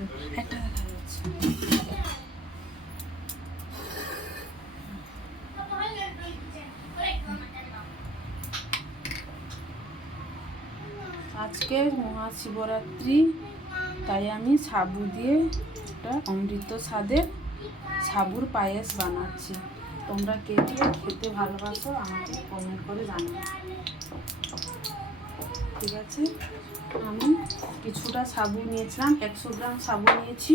একটা দেখা যাচ্ছে। আজকে মহাশিবরাত্রি, তাই আমি সাবু দিয়ে একটা অমৃত স্বাদের সাবুর পায়েস বানাচ্ছি। তোমরা কে কে খেতে ভালোবাসো আমাকে কমেন্ট করে জানাও। ঠিক আছে, আমি কিছুটা সাবু নিয়েছিলাম, 100 গ্রাম সাবু নিয়েছি।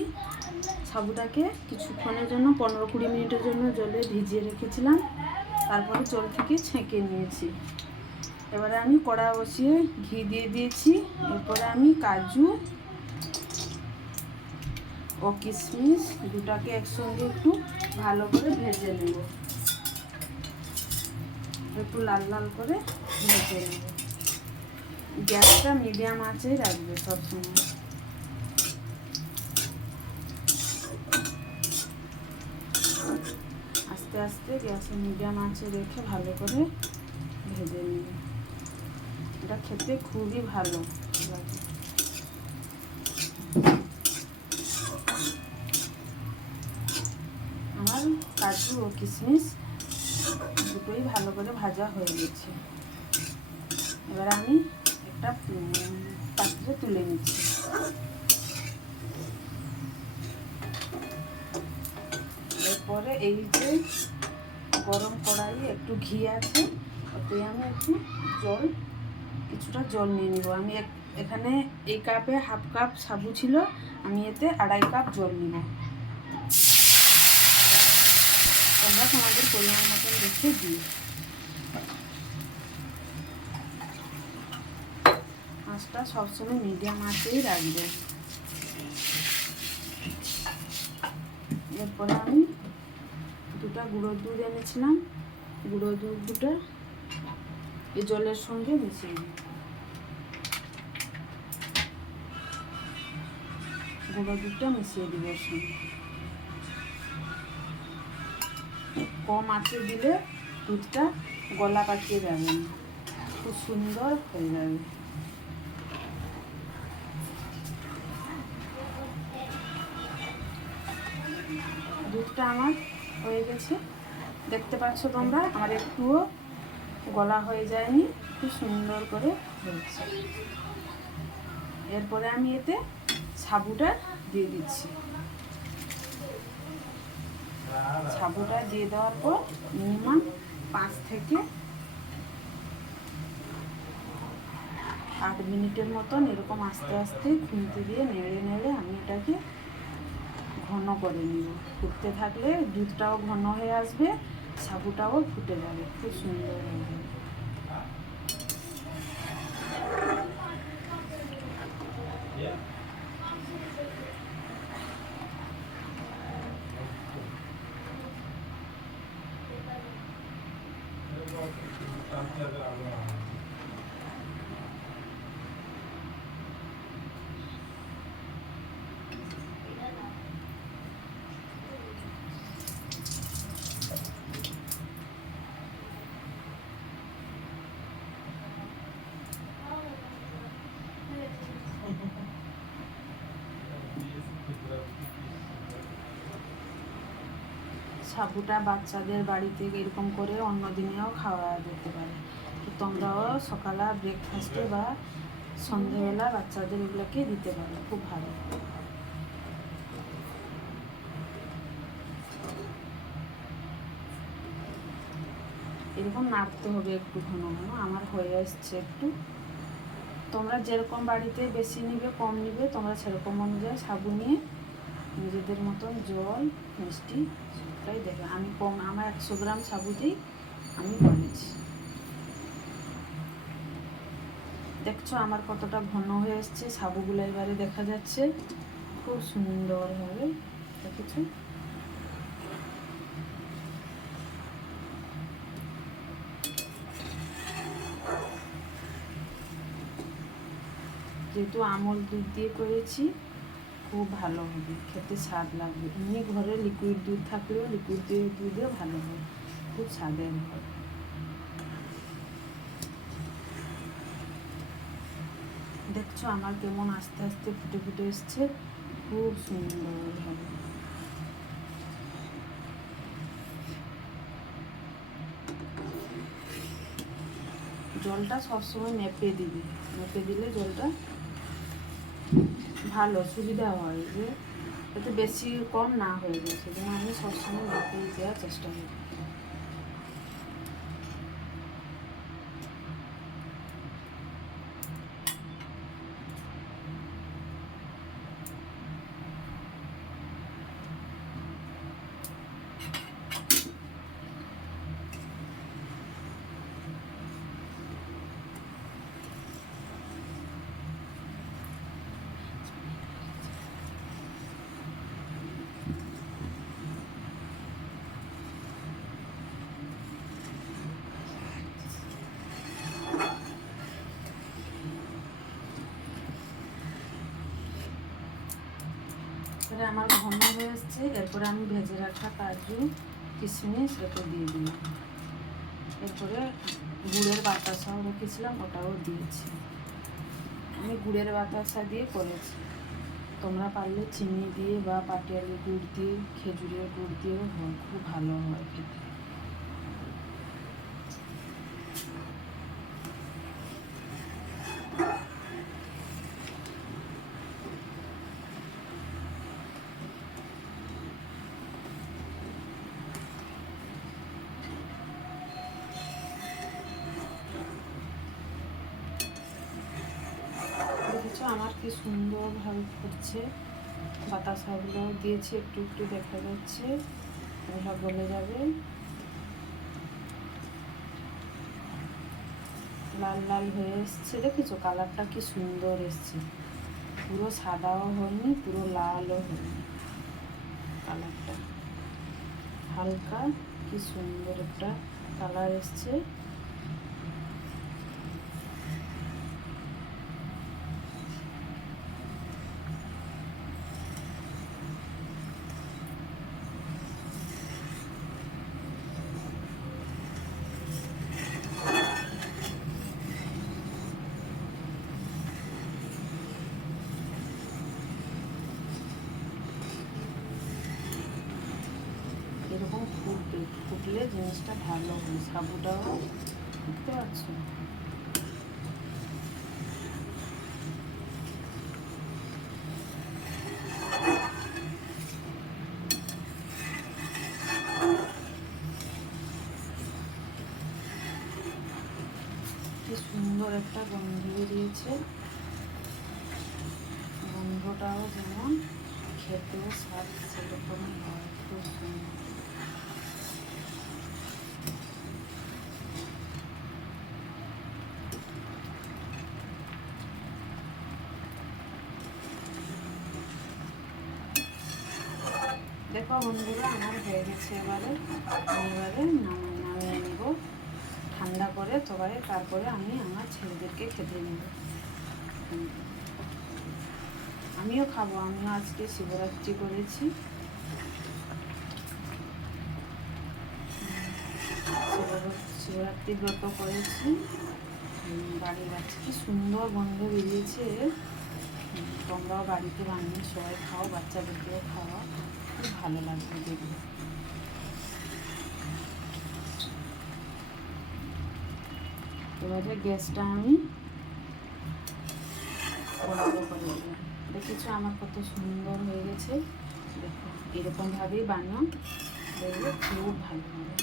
সাবুটাকে কিছুক্ষণের জন্য 15-20 মিনিটের জন্য জলে ভিজিয়ে রেখেছিলাম, তারপরে জল থেকে ছেঁকে নিয়েছি। এবারে আমি কড়া বসিয়ে ঘি দিয়ে দিয়েছি। এরপরে আমি কাজু ও কিশমিশ দুটাকে একসঙ্গে একটু ভালো করে ভেজে নেব, একটু লাল লাল করে ভেজে নেব। গ্যাসটা মিডিয়াম আঁচেই রাখবে সবসময়। আস্তে আস্তে গ্যাসে মিডিয়াম আঁচে রেখে ভালো করে ভেজে নেবে। এটা খেতে খুবই ভালো লাগে। আমার কাজু ও কিশমিশ দুটোই ভালো করে ভাজা হয়ে গেছে। এবার আমি একটা পাত্রে তুলে নিচ্ছি। এরপরে এই যে গরম কড়াইয়ে একটু ঘি আছে, ওতে আমি একটু কিছুটা জল নিয়ে নিব। আমি এখানে এই কাপে হাফ কাপ সাবু ছিল, আমি এতে 2.5 কাপ জল নিব। তোমরা তোমাদের পরিমাণ মতন দেখে দিও। আঁচটা সবসময় মিডিয়াম আঁচেই রাখবে। এরপরে আমি দুটা গুঁড়োর দুধ এনেছিলাম, গুঁড়ো দুধ দুটো এই জলের সঙ্গে মিশিয়ে দিই। গুঁড়ো দুধটা মিশিয়ে দিব এর সঙ্গে। কম আঁচে দিলে দুধটা গলা পাকিয়ে যাবে না, খুব সুন্দর হয়ে যাবে। দুধটা আমার হয়ে গেছে, দেখতে পাচ্ছ তোমরা, আমার একটুও গলা হয়ে যায়নি, খুব সুন্দর করে হয়েছে। এরপরে আমি এতে সাবুটা দিয়ে দিচ্ছি। সাবুটা দিয়ে দেওয়ার পর মিনিমাম 5 থেকে 8 মিনিটের মতন এরকম আস্তে আস্তে খুন্তি দিয়ে নেড়ে নেড়ে আমি এটাকে ঘন করে নিব। ফুটতে থাকলে দুধটাও ঘন হয়ে আসবে, সাবুটাও ফুটে যাবে, খুব সুন্দর হয়ে যাবে। সাবুটা বাচ্চাদের বাড়িতে এরকম করে অন্য দিনেও খাওয়া যেতে পারে। তো তোমরাও সকালে ব্রেকফাস্টে বা সন্ধেবেলা বাচ্চাদের এগুলোকে দিতে পারো, খুব ভালো। এরকম নাড়তে হবে একটু ঘন ঘন। আমার হয়ে আসছে একটু। তোমরা যেরকম বাড়িতে বেশি নিবে কম নিবে, তোমরা সেরকম অনুযায়ী সাবু নিয়ে নিজেদের মতন জল মিষ্টি সবটাই দেবে। আমি কম, আমার 100 গ্রাম সাবুতেই আমি বানিয়েছি। দেখছো আমার কতটা ঘন হয়ে এসছে, সাবুগুলো এবারে দেখা যাচ্ছে খুব সুন্দরভাবে। দেখেছো? যেহেতু আমল দুধ দিয়ে করেছি, খুব ভালো হবে, খেতে স্বাদ লাগবে। এমনি ঘরে লিকুইড দুধ থাকলেও লিকুইড দুধেও ভালো হয়, খুব স্বাদের হয়। দেখছো আমার কেমন আস্তে আস্তে ফুটে ফুটে এসছে, খুব খুব সুন্দর হবে। জলটা সবসময় মেপে দিবি, মেপে দিলে জলটা ভালো সুবিধা হয়, যে যাতে বেশি কম না হয়ে যায়, সেজন্য আমি সবসময় মেপে দেওয়ার চেষ্টা করি। এবারে আমার ঘন হয়ে এসছে, এরপরে আমি ভেজে রাখা কাজু কিশমিশ এতে দিয়ে দিলাম। এরপরে গুড়ের বাতাসাও রেখেছিলাম, ওটাও দিয়েছি। আমি গুড়ের বাতাসা দিয়ে করেছি, তোমরা পারলে চিনি দিয়ে বা পাটিয়ালি গুড় দিয়ে, খেজুরের গুড় দিয়েও হয়, খুব ভালো হয় খেতে। দেখেছো আমার কি সুন্দরভাবে ফুটছে, বাতাসাগুলো দিয়েছি, একটু একটু দেখা যাচ্ছে, ওটা গলে যাবে। লাল লাল হয়ে এসছে, দেখেছো কালারটা কি সুন্দর এসছে, পুরো সাদাও হয়নি, পুরো লালও হয়নি, কালারটা হালকা কি সুন্দর একটা কালার এসছে। এরকম ফুটবে, ফুটলে জিনিসটা ভালো হয়, সাবুটাও দেখতে পাচ্ছ। কি সুন্দর একটা গন্ধ বেরিয়েছে, গন্ধটাও যেমন খেতেও স্বাদ সেরকমই হয়, খুব সুন্দর। দেখো বন্ধুরা আমার হয়ে গেছে, এবারে নামিয়ে নেব ঠান্ডা করে, তারপরে আমি আমার ছেলেদেরকে খেতে নেব। আমিও খাবো, আমিও আজকে শিবরাত্রি করেছি, শিবরাত্রি ব্রত করেছি, বাড়ির আছে কি সুন্দর গন্ধ বেরিয়েছে। তোমরাও বাড়িতে বানিয়ে সবাই খাও, বাচ্চাদেরকেও খাওয়া, খুব ভালো লাগবে দেখবে। এবারে গ্যাসটা আমি বন্ধ করে দিলাম। দেখেছো আমার কত সুন্দর হয়ে গেছে, দেখো এরকমভাবেই বানাও, দেখবে খুব ভালো হবে।